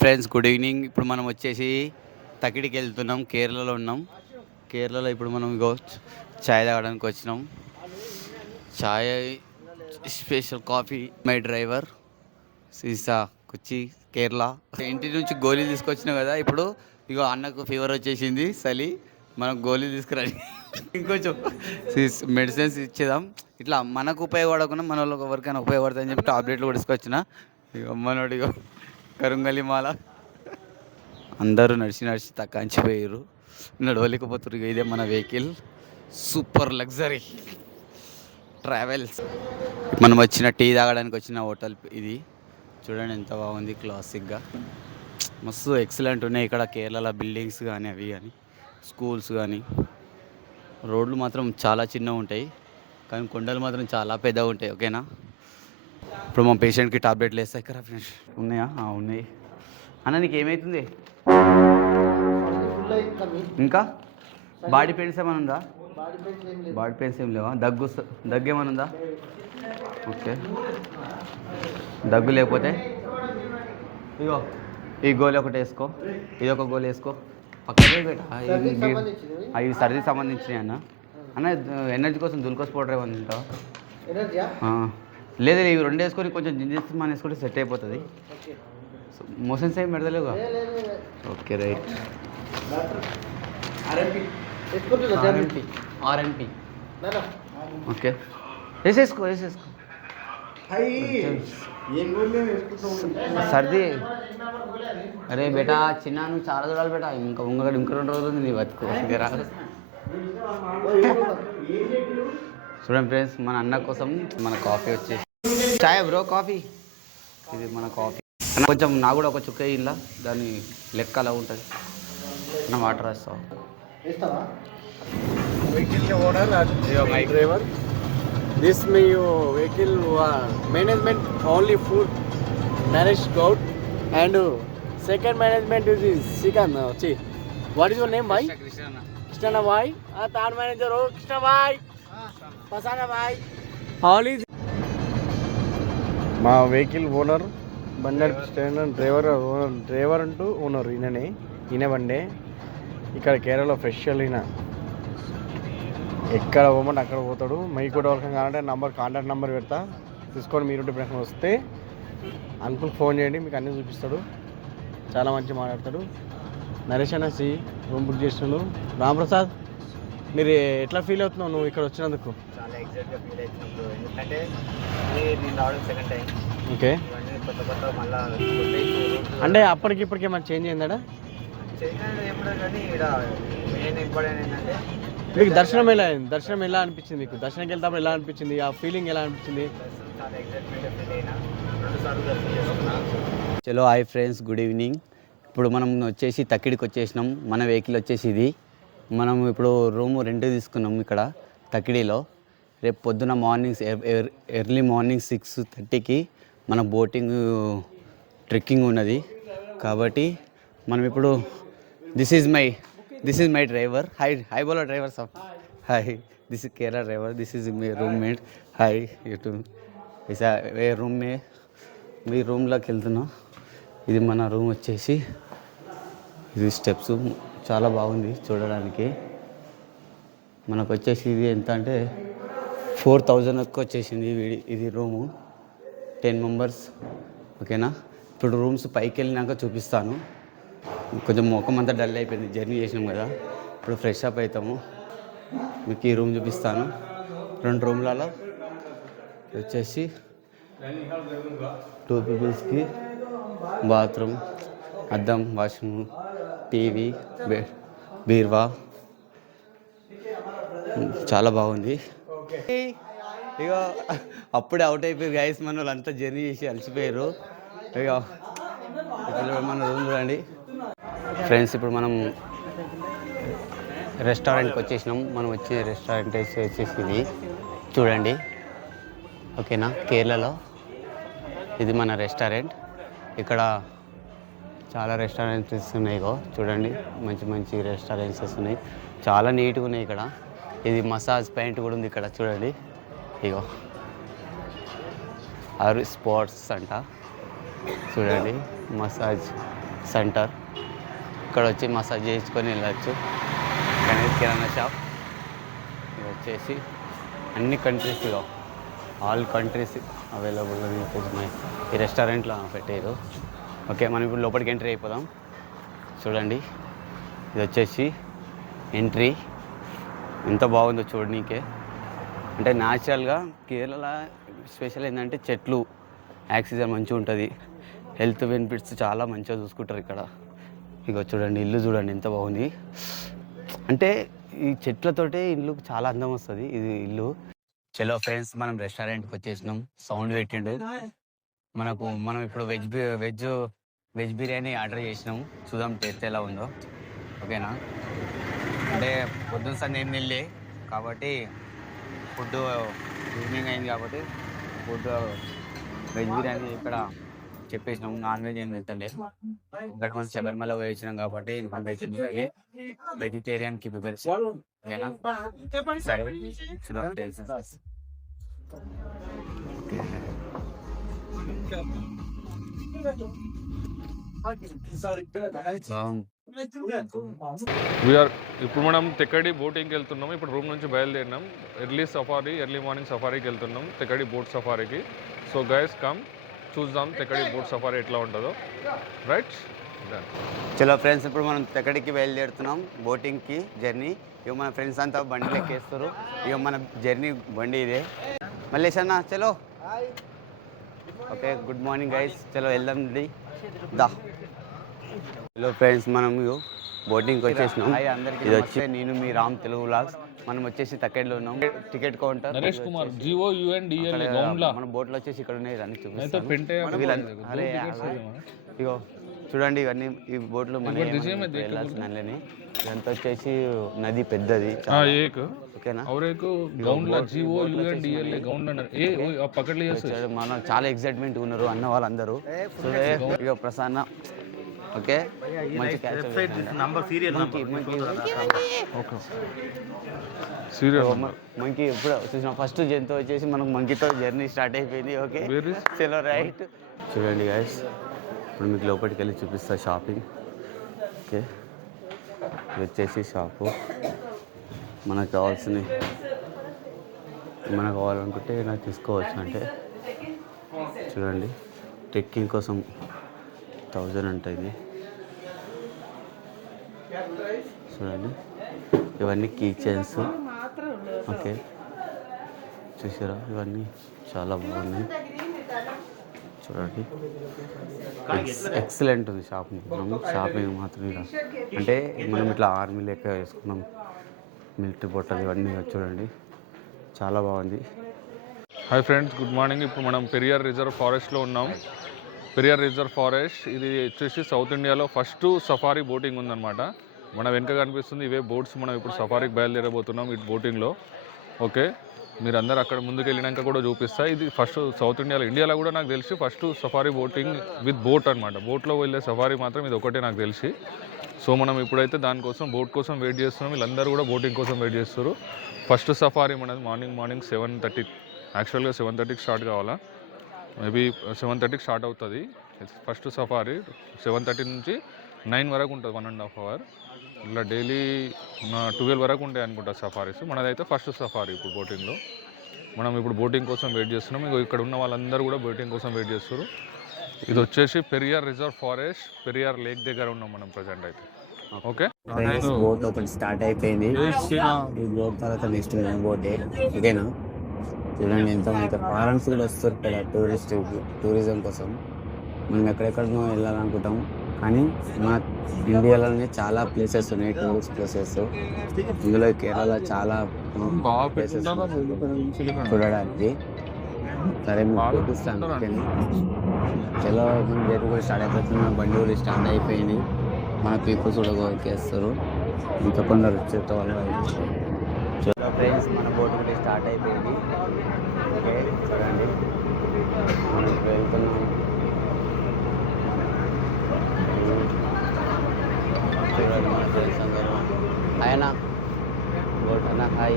Friends good evening. ఇప్పుడు మనం వచ్చేసి తకిడికి వెళ్తున్నాం. కేరళలో ఉన్నాం. కేరళలో ఇప్పుడు మనం ఇగో చాయ్ తాగడానికి వచ్చినాం. చాయ్ స్పెషల్ కాఫీ. మై డ్రైవర్ సీసా కొచ్చి కేరళ. ఇంటి నుంచి గోళీ తీసుకొచ్చినాం కదా. ఇప్పుడు ఇగో అన్నకు ఫీవర్ వచ్చేసింది, చలి. మనం గోళీ తీసుకురండి, ఇంకొంచెం మెడిసిన్స్ ఇచ్చేద్దాం. ఇట్లా మనకు ఉపయోగపడకుండా మన వాళ్ళకి ఎవరికైనా ఉపయోగపడుతుందని చెప్పి టాబ్లెట్లు కూడా తీసుకొచ్చిన. ఇక మనోడు ఇగో కరుంగలి మాల. అందరూ నడిచి నడిచి తక్కంచిపోయారు, నడవలేకపోతారు. ఇదే మన వెహికల్, సూపర్ లగ్జరీ ట్రావెల్స్. మనం వచ్చిన టీ తాగడానికి వచ్చిన హోటల్ ఇది. చూడండి ఎంత బాగుంది, క్లాసిక్గా మస్తు ఎక్సలెంట్ ఉన్నాయి ఇక్కడ కేరళలో. బిల్డింగ్స్ కానీ అవి కానీ స్కూల్స్ కానీ. రోడ్లు మాత్రం చాలా చిన్నగా ఉంటాయి, కానీ కొండలు మాత్రం చాలా పెద్దగా ఉంటాయి. ఓకేనా. ఇప్పుడు మా పేషెంట్కి టాబ్లెట్లు వేస్తాయి కదా ఫ్రెండ్స్. ఉన్నాయా? ఉన్నాయి. అన్న నీకు ఏమవుతుంది? ఇంకా బాడీ పెయిన్స్ ఏమైనా ఉందా? బాడీ పెయిన్స్ ఏం లేవా? దగ్గు ఏమైనా ఉందా? ఓకే. దగ్గు లేకపోతే ఇగో ఈ గోళీ ఒకటి వేసుకో, ఇది ఒక గోళీ వేసుకో. పక్కనే పెట్ట. అవి సర్దీకి సంబంధించినవి అన్న. అన్న ఎనర్జీ కోసం గ్లూకోజ్ పౌడర్ ఏమన్నా తింటావా? లేదు, ఇవి రెండు వేసుకొని కొంచెం జింజర్ మన వేసుకుంటే సెట్ అయిపోతుంది. మోషన్స్ ఏం పెడతలేవుగా? Okay right. ఆర్ఎన్పి ఓకే, వేసేసుకో. సర్ది. అరే బేటా చిన్న, నువ్వు చాలా దూరాలు బేటా. ఇంకా 2 రోజులు ఉంది నీ బతుకు. చూడండి ఫ్రెండ్స్, మన అన్న కోసం మన కాఫీ వచ్చేసి చాయ్ బ్రో. కాఫీ ఇది మన కాఫీ. కొంచెం నా కూడా ఒక చుక్క ఇలా, దాని లెక్క అలా ఉంటుంది. నా వాటర్ వేస్తావు. Vehicle owner my driver. This me vehicle management only food manage got and second management is Srikanth. వచ్చి వాట్ ఈస్ యువర్ నేమ్ భాయ్? కృష్ణ భాయ్. థర్డ్ మేనేజర్ కృష్ణ భాయ్, పసానా భాయ్. ఆల్ ఈజ్ మా వెహికల్ ఓనర్, బండి నడిపిస్తున్న డ్రైవర్ అంటూ ఓనర్ ఈయన బండే. ఇక్కడ కేరళలో స్పెషల్ ఈయన. ఎక్కడ పోమంటే అక్కడ పోతాడు. మీకు కూడా ఎవరికైనా కావాలంటే కాంటాక్ట్ నెంబర్ పెడతా, తీసుకొని మీరు ప్రశ్న వస్తే అంకుల్ ఫోన్ చేయండి, మీకు అన్నీ చూపిస్తాడు. చాలా మంచి మాట్లాడతాడు. నరేష్ అన్న రూమ్ బుక్ చేసినాడు. రామప్రసాద్, మీరు ఎట్లా ఫీల్ అవుతున్నావు నువ్వు ఇక్కడ వచ్చినందుకు? చాలా ఎగ్జైట్గా ఫీల్ అవుతున్నాను, ఎందుకంటే నేను రావడం సెకండ్ టైం. ఓకే. కొత్త మళ్ళీ అంటే అప్పటికి ఇప్పటికి ఏమైనా చేంజ్ అయిందా? ఎప్పుడో కానీ ఇక్కడ మెయిన్ ఇంపార్టెంట్ ఏంటంటే మీకు దర్శనం ఎలా అనిపించింది? మీకు దర్శనంకి వెళ్తాప్పుడు ఎలా అనిపించింది? ఆ ఫీలింగ్ ఎలా అనిపించింది? చాలా ఎగ్జైట్మెంట్ ఫీల్ అయినా. 2 సార్లు దర్శనం చేసుకున్నాను. చలో హాయ్ ఫ్రెండ్స్, గుడ్ ఈవినింగ్. ఇప్పుడు మనం వచ్చేసి తక్కిడికి వచ్చేసినాం. మన వెహికల్ వచ్చేసి ఇది. మనం ఇప్పుడు రూమ్ రెంట్ తీసుకున్నాం ఇక్కడ తక్కిడిలో. రేపు పొద్దున ఎర్లీ మార్నింగ్ 6:30కి మన బోటింగ్ ట్రెక్కింగ్ ఉన్నది. కాబట్టి మనం ఇప్పుడు this is my driver. Hi బోలో డ్రైవర్ సాబ్. Hi, this is Kerala driver. This is my roommate. Hi YouTube. మీ రూమ్లోకి వెళ్తున్నా. ఇది మన రూమ్ వచ్చేసి, ఇది స్టెప్స్ చాలా బాగుంది చూడడానికి. మనకు వచ్చేసి ఇది ఎంత అంటే 4,000కి వచ్చేసింది ఇది రూము. 10 మెంబర్స్. ఓకేనా. ఇప్పుడు రూమ్స్ పైకి వెళ్ళినాక చూపిస్తాను. కొంచెం ముఖం అంతా డల్ అయిపోయింది, జర్నీ చేసినాం కదా. ఇప్పుడు ఫ్రెష్ అప్ అవుతాము, మీకు ఈ రూమ్ చూపిస్తాను. 2 రూమ్లలో వచ్చేసి 2 పీపుల్స్కి బాత్రూమ్, అద్దం, వాష్రూమ్, టీవీ, బీర్వా. చాలా బాగుంది. ఇక అప్పుడే అవుట్ అయిపోయారు గైస్. మన వాళ్ళంతా జర్నీ చేసి అలసిపోయారు. ఇక ఇప్పుడు మన రూమ్ చూడండి ఫ్రెండ్స్. ఇప్పుడు మనం రెస్టారెంట్కి వచ్చేసినాం. మనం వచ్చే రెస్టారెంట్ వచ్చేసి ఇది చూడండి. ఓకేనా. కేరళలో ఇది మన రెస్టారెంట్. ఇక్కడ చాలా రెస్టారెంట్స్ ఉన్నాయి. ఇగో చూడండి, మంచి మంచి రెస్టారెంట్స్ ఉన్నాయి. చాలా నీట్గా ఉన్నాయి ఇక్కడ. ఇది మసాజ్ పాయింట్ కూడా ఉంది ఇక్కడ చూడండి. ఇగో స్పాట్స్ అంట చూడండి, మసాజ్ సెంటర్. ఇక్కడ వచ్చి మసాజ్ చేయించుకొని వెళ్ళచ్చు. గణేష్ కిరాణా షాప్. ఇది వచ్చేసి అన్ని కంట్రీస్లో ఆల్ కంట్రీస్ అవైలబుల్ అని చెప్పేసి ఉన్నాయి ఈ రెస్టారెంట్లో పెట్టారు. ఓకే, మనం ఇప్పుడు లోపలికి ఎంట్రీ అయిపోదాం. చూడండి, ఇది వచ్చేసి ఎంట్రీ. ఎంత బాగుందో చూడనీకే. అంటే న్యాచురల్గా కేరళ స్పెషల్ ఏంటంటే చెట్లు, ఆక్సిజన్ మంచిగా ఉంటుంది, హెల్త్ బెనిఫిట్స్ చాలా మంచిగా చూసుకుంటారు ఇక్కడ. ఇక చూడండి, ఇల్లు చూడండి ఎంత బాగుంది. అంటే ఈ చెట్లతోటే ఇల్లు చాలా అందం వస్తుంది. ఇది ఇల్లు. చలో ఫ్రెండ్స్, మనం రెస్టారెంట్కి వచ్చేసినాం. సౌండ్ పెట్టిండు. మనం ఇప్పుడు వెజ్ బిర్యానీ ఆర్డర్ చేసినాం. చూద్దాం టేస్ట్ ఎలా ఉందో. ఓకేనా? అంటే పొద్దున్న సంది ఏం తినలే కాబట్టి ఫుడ్ ఈవినింగ్ అయింది కాబట్టి ఫుడ్ వెజ్ బిర్యానీ ఇక్కడ చెప్పేసినాం. నాన్ వెజ్ ఏం తింటలే. ఇక్కడ మనం శబరిమల వేయించినాం కాబట్టి వెజ్ బిర్యానీ వెజిటేరియన్కి ప్రిపేర్ చేయాలి. ఓకేనా? సరే, చూద్దాం టేస్ట్. ఇప్పుడు మనం తెక్కడి బోటింగ్కి వెళ్తున్నాం. ఇప్పుడు రూమ్ నుంచి బయలుదేరినాం. ఎర్లీ మార్నింగ్ సఫారీకి వెళ్తున్నాం, Thekkady boat సఫారీకి. So guys come చూద్దాం తెక్కడి బోట్ సఫారీ ఎట్లా ఉంటుందో. రైట్, చలో ఫ్రెండ్స్, ఇప్పుడు మనం తెక్కడికి బయలుదేరుతున్నాం బోటింగ్కి జర్నీ. ఇక మన ఫ్రెండ్స్ అంతా బండిలో ఎక్కేస్తారు. ఇక మన జర్నీ బండి ఇదే. మల్లేష్ అన్న చలో. Okay, good morning guys. చలో వెళ్దాం దా. హలో ఫ్రెండ్స్, మనం బోటింగ్కి వచ్చేసినాం. ఇది వచ్చి నేను మీ రామ్ తెలుగు వ్లాగ్స్. మనం వచ్చేసి తక్కేడులో ఉన్నాం. Ticket counter Naresh Kumar GOUNDL గౌండ్లా. మన బోట్లో వచ్చేసి ఇక్కడ ఉన్నాయి. అన్ని అయితే చూపిస్తాను. పెంటే అరే ఇగో చూడండి, ఇవన్నీ ఈ బోట్లు మన వెళ్ళాల్సినని. ఇదంతా వచ్చేసి నది పెద్దది చాలా. ఓకేనా? మన చాలా ఎక్సైట్మెంట్ ఉన్నారు అన్న వాళ్ళందరూ. ఇక ప్రసన్న. ఓకే, మంచి మంకీ ఎప్పుడు చూసిన ఫస్ట్ జంతువు వచ్చేసి మనకు మంకీతో జర్నీ స్టార్ట్ అయిపోయింది. ఓకే చలో రైట్. చూడండి గైస్, ఇప్పుడు మీకు లోపలికి వెళ్ళి చూపిస్తా షాపింగ్. ఓకే, ఇది వచ్చేసి షాపు. మనకు కావాలనుకుంటే నాకు తీసుకోవచ్చు. అంటే చూడండి, ట్రెక్కింగ్ కోసం 1000 ఉంటుంది. చూడండి, ఇవన్నీ కీ చైన్స్. ఓకే, చూసారా, ఇవన్నీ చాలా బాగున్నాయి. చూడండి, ఎక్సలెంట్ ఉంది షాపింగ్ మాత్రం. ఇక అంటే మనం ఇట్లా ఆర్మీ లెక్క వేసుకున్నాం, మిలిటరీ బొట్టలు ఇవన్నీ. చూడండి, చాలా బాగుంది. Hi friends, good morning. ఇప్పుడు మనం పెరియార్ రిజర్వ్ ఫారెస్ట్లో ఉన్నాం. పెరియార్ రిజర్వ్ ఫారెస్ట్ ఇది వచ్చేసి సౌత్ ఇండియాలో ఫస్ట్ సఫారీ బోటింగ్ ఉందన్నమాట. మన వెనక కనిపిస్తుంది ఇవే బోట్స్. మనం ఇప్పుడు సఫారీకి బయలుదేరబోతున్నాం ఈ బోటింగ్లో. ఓకే, మీరు అందరు అక్కడ ముందుకు వెళ్ళినాక కూడా చూపిస్తా. ఇది ఫస్ట్ సౌత్ ఇండియాలో కూడా నాకు తెలిసి first safari boating with boat అనమాట. బోట్లో వెళ్ళే సఫారీ మాత్రం ఇది ఒకటే నాకు తెలిసి. సో మనం ఇప్పుడైతే దానికోసం బోట్ కోసం వెయిట్ చేస్తున్నాం. వీళ్ళందరూ కూడా బోటింగ్ కోసం వెయిట్ చేస్తారు. ఫస్ట్ సఫారీ మనది మార్నింగ్ 7:30. యాక్చువల్గా 7:30కి స్టార్ట్ కావాలా, మేబీ 7:30కి స్టార్ట్ అవుతుంది ఫస్ట్ సఫారీ. 7:30 నుంచి 9 వరకు ఉంటుంది, 1.5 hour. ఇలా డైలీ 12 వరకు ఉంటాయి అనుకుంటా సఫారీస్. మనదైతే ఫస్ట్ సఫారీ ఇప్పుడు బోటింగ్లో. మనం ఇప్పుడు బోటింగ్ కోసం వెయిట్ చేస్తున్నాం. ఇక్కడ ఉన్న వాళ్ళందరూ కూడా బోటింగ్ కోసం వెయిట్ చేస్తారు. ఇది వచ్చేసి Periyar reserve forest, Periyar lake దగ్గర ఉన్నాం మనం ప్రజెంట్ అయితే. ఓకే, బోట్ ఒకటి స్టార్ట్ అయిపోయింది. ఈ బోట్ తర్వాత నెక్స్ట్ బోట్. ఓకేనా? చూడండి, ఎంతమంది ఫారెన్స్ కూడా వస్తారు ఇక్కడ టూరిజం కోసం. మనం ఎక్కడెక్కడనో వెళ్ళాలనుకుంటాం, కానీ మన ఇండియాలోనే చాలా ప్లేసెస్ ఉన్నాయి టూరిస్ట్ ప్లేసెస్. ఇందులో కేరళ చాలా ప్లేసెస్ చూడడానికి. సరే మీకు చూపిస్తాను. చలో, మన జర్నీ కూడా స్టార్ట్ అయిపోతుంది. మన బండి కూడా స్టార్ట్ అయిపోయింది. మన పీపుల్స్ కూడా ఎక్కేస్తారు. ఇంకా కొందరు వచ్చేట వాళ్ళు. చలో ఫ్రెండ్స్, మన బోట్ కూడా స్టార్ట్ అయిపోయింది. ఓకే, చూడండి, మనం ఇప్పుడు వెళ్తున్నాం. చూడండి మన ఫ్రెండ్స్ అందరూ. హాయ్ అన్న, బోట్ అన్న. హాయ్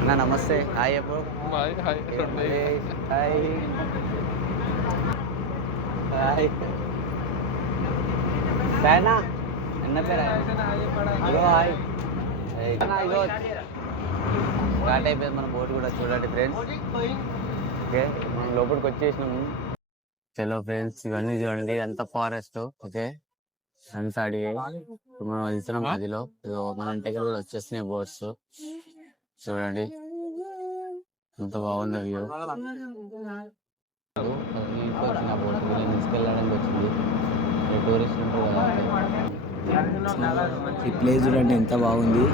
అన్న, నమస్తే. హాయ్ ఎప్పుడు. Hi hi hi hi. సాయనా ఎన్న పేరు ఇగో హాయ్ ఇగో స్టార్ట్ అయిపోయింది మన బోట్ కూడా చూడండి ఫ్రెండ్స్. ఓకే మనం లోపలికి వచ్చేసినాము. చలో ఫ్రెండ్స్ ఇవన్నీ చూడండి అంత ఫారెస్ట్. ఓకే సన్స్ అడిగి ఇప్పుడు మనం వెళ్తున్నాం నదిలో. ఇదో మన ఇంటికి కూడా వచ్చేస్తున్నాయి బోట్స్ చూడండి ఎంత బాగుంది వ్యూ. ఇంటికి వచ్చిన బోట్ వీళ్ళని తీసుకెళ్ళడానికి వచ్చింది టూరిస్ట్ ఉంటారు కదా. ఈ ప్లేస్ చూడండి ఎంత బాగుంది.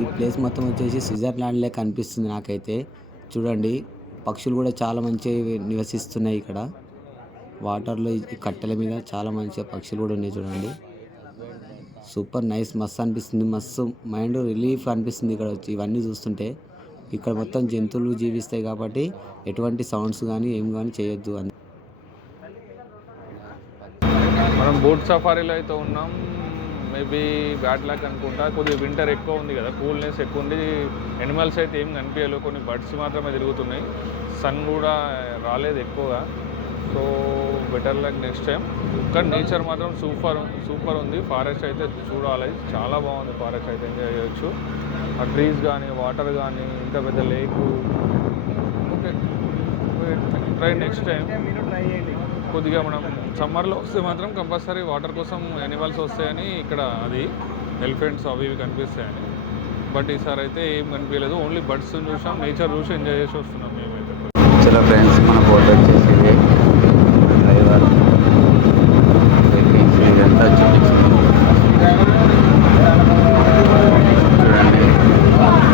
ఈ ప్లేస్ మొత్తం వచ్చేసి స్విట్జర్లాండ్ లెక్క అనిపిస్తుంది నాకైతే. చూడండి పక్షులు కూడా చాలా మంచిగా నివసిస్తున్నాయి ఇక్కడ వాటర్లో. ఈ కట్టెల మీద చాలా మంచిగా పక్షులు కూడా ఉన్నాయి చూడండి. సూపర్ నైస్ మస్తు అనిపిస్తుంది. మస్తు మైండ్ రిలీఫ్ అనిపిస్తుంది ఇక్కడ వచ్చి ఇవన్నీ చూస్తుంటే. ఇక్కడ మొత్తం జంతువులు జీవిస్తాయి కాబట్టి ఎటువంటి సౌండ్స్ కానీ ఏం కానీ చేయొద్దు అని. మనం బోట్ సఫారీలో అయితే ఉన్నాం. మేబీ బ్యాడ్ లక్ అనుకుంటా. కొద్దిగా వింటర్ ఎక్కువ ఉంది కదా, కూల్నెస్ ఎక్కువ ఉంది. ఎనిమల్స్ అయితే ఏం కనిపించలేవు, కొన్ని బర్డ్స్ మాత్రమే తిరుగుతున్నాయి. సన్ కూడా రాలేదు ఎక్కువగా. So better luck next time. కానీ నేచర్ మాత్రం సూపర్ ఉంది. ఫారెస్ట్ అయితే చూడాలి, చాలా బాగుంది. ఫారెస్ట్ అయితే ఎంజాయ్ చేయొచ్చు. ఆ ట్రీస్ కానీ వాటర్ కానీ ఇంత పెద్ద లేకు. Okay try next time. కొద్దిగా మనం సమ్మర్లో వస్తే మాత్రం కంపల్సరీ వాటర్ కోసం యానిమల్స్ వస్తాయని ఇక్కడ అది ఎలిఫెంట్స్ అవి ఇవి కనిపిస్తాయని. బట్ ఈసారి అయితే ఏం కనిపించలేదు, ఓన్లీ బర్డ్స్ చూసాం, నేచర్ చూసి ఎంజాయ్ చేసి వస్తున్నాం మేమైతే. చలో ఫ్రెండ్స్ మన బోట్ వచ్చేసి డ్రైవర్ ఇదంతా చూపించింది చూడండి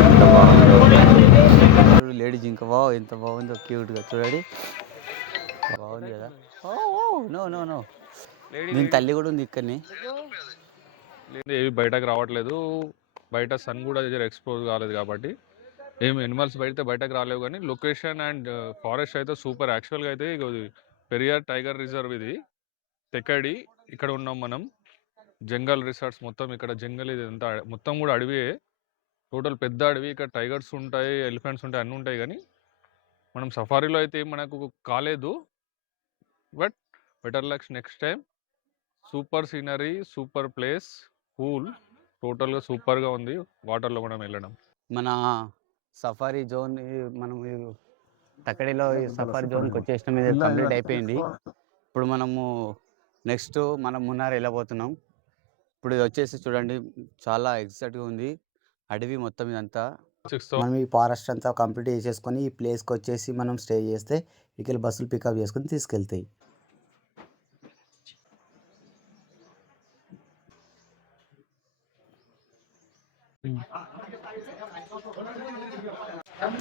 ఎంత బాగుందో. లేడీ జింక ఎంత బాగుందో క్యూట్గా చూడండి. బాగుంది కదా. నో నో నో దీని తల్లి కూడా ఉంది ఇక్కడనే. ఏవి బయటకు రావట్లేదు, బయట సన్ కూడా ఎక్స్పోజ్ కాలేదు కాబట్టి ఏం ఎనిమల్స్ బయటకు రాలేవు. కానీ లొకేషన్ అండ్ ఫారెస్ట్ అయితే సూపర్. యాక్చువల్గా అయితే ఇది పెరియార్ టైగర్ రిజర్వ్, ఇది తెక్కడి. ఇక్కడ ఉన్నాం మనం. జంగల్ రిసార్ట్స్ మొత్తం ఇక్కడ జంగల్, ఇది అంతా మొత్తం కూడా అడవియే. టోటల్ పెద్ద అడవి. ఇక్కడ టైగర్స్ ఉంటాయి, ఎలిఫెంట్స్ ఉంటాయి, అన్నీ ఉంటాయి. కానీ మనం సఫారీలో అయితే మనకు కాలేదు. But better lucks next time. Super scenery, super place, cool, టోటల్గా సూపర్గా ఉంది వాటర్లో మనం వెళ్ళడం. మన సఫారీ జోన్ మనం తక్కడిలో సఫారీ జోన్కి వచ్చేసిన మీద కంప్లీట్ అయిపోయింది. ఇప్పుడు మనము నెక్స్ట్ మనం మున్నార్ వెళ్ళబోతున్నాం. ఇప్పుడు ఇది వచ్చేసి చూడండి చాలా ఎగ్జాక్ట్గా ఉంది అడవి మొత్తం ఇదంతా. మనం ఈ ఫారెస్ట్ అంతా కంప్లీట్ చేసేసుకొని ఈ ప్లేస్కి వచ్చేసి మనం స్టే చేస్తే ఇక్కడ బస్సులు పికప్ చేసుకొని తీసుకెళ్తాయి.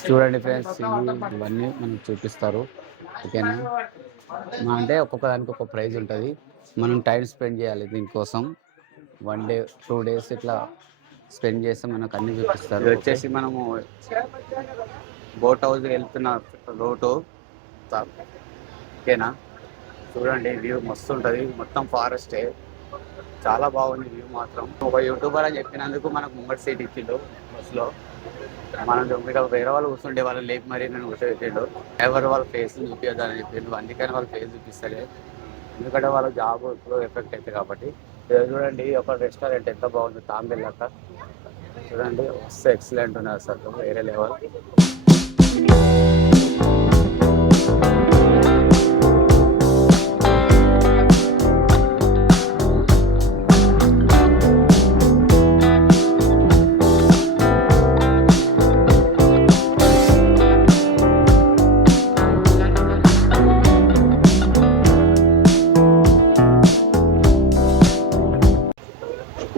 చూడండి ఫ్రెండ్స్ ఇవన్నీ మనకు చూపిస్తారు. ఓకేనా, అంటే ఒక్కొక్క దానికి ఒక్కొక్క ప్రైజ్ ఉంటుంది. మనం టైం స్పెండ్ చేయాలి దీనికోసం. 1 డే 2 డేస్ ఇట్లా స్పెండ్ చేస్తే మనకు అన్ని చూపిస్తారు. ఇది వచ్చేసి మనము బోట్ హౌస్ వెళ్తున్న రోడ్డు. ఓకేనా, చూడండి వ్యూ మస్తు ఉంటుంది. మొత్తం ఫారెస్టే, చాలా బాగుంది వ్యూ మాత్రం. ఒక యూట్యూబర్ అని చెప్పినందుకు మనకు ముంగట్ సీట్ ఇచ్చిండు బస్సులో. మనం ఇక్కడ వేరే వాళ్ళు కూర్చుంటే వాళ్ళు లేపు మరీ నేను కూర్చోబెట్టిండు. ఎవరు వాళ్ళ ఫేస్ చూపించదని చెప్పిండు. అందుకని వాళ్ళ ఫేస్ చూపిస్తలే, ఎందుకంటే వాళ్ళ జాబ్ ఇప్పుడు ఎఫెక్ట్ అవుతుంది కాబట్టి. చూడండి ఒక రెస్టారెంట్ ఎంత బాగుంది, తాంబెల్లక చూడండి. మస్తు ఎక్సలెంట్ ఉన్నది అసలు, వేరే లెవెల్.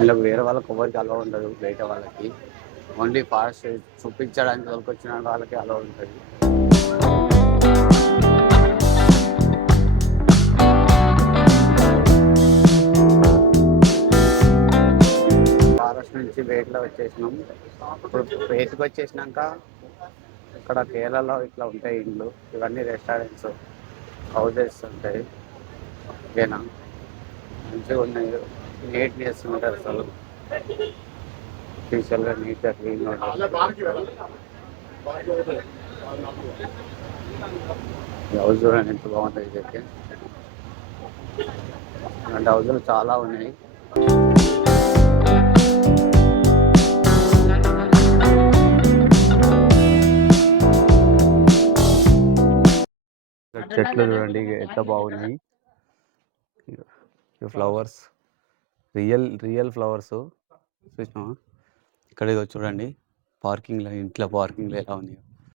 వీళ్ళకి వేరే వాళ్ళకి ఎవరికి అలో ఉండదు, బయట వాళ్ళకి ఓన్లీ ఫారెస్ట్ చూపించడానికి వాళ్ళకి వచ్చిన వాళ్ళకి అలో ఉంటుంది. ఫారెస్ట్ నుంచి వేట్లో వచ్చేసినాం. ఇప్పుడు వేటికి వచ్చేసినాక ఇక్కడ కేరళలో ఇట్లా ఉంటాయి ఇండ్లు, ఇవన్నీ రెస్టారెంట్స్, హౌసెస్ ఉంటాయి. ఓకేనా, మంచిగా ఉన్నాయి, నీట్నెస్ ఉంటారు అసలు. స్పెషల్గా నీట్గా క్లీన్గా ఉంటుంది. హౌస్ చూడండి ఎంత బాగుంటుంది. ఇదైతే ఇలాంటి హౌజులు చాలా ఉన్నాయి. చెట్లు చూడండి ఎంత బాగున్నాయి. ఫ్లవర్స్ రియల్ ఫ్లవర్స్ చూసినావా. ఇక్కడ ఇదో చూడండి పార్కింగ్లో ఇంట్లో పార్కింగ్లో ఎలా ఉంది.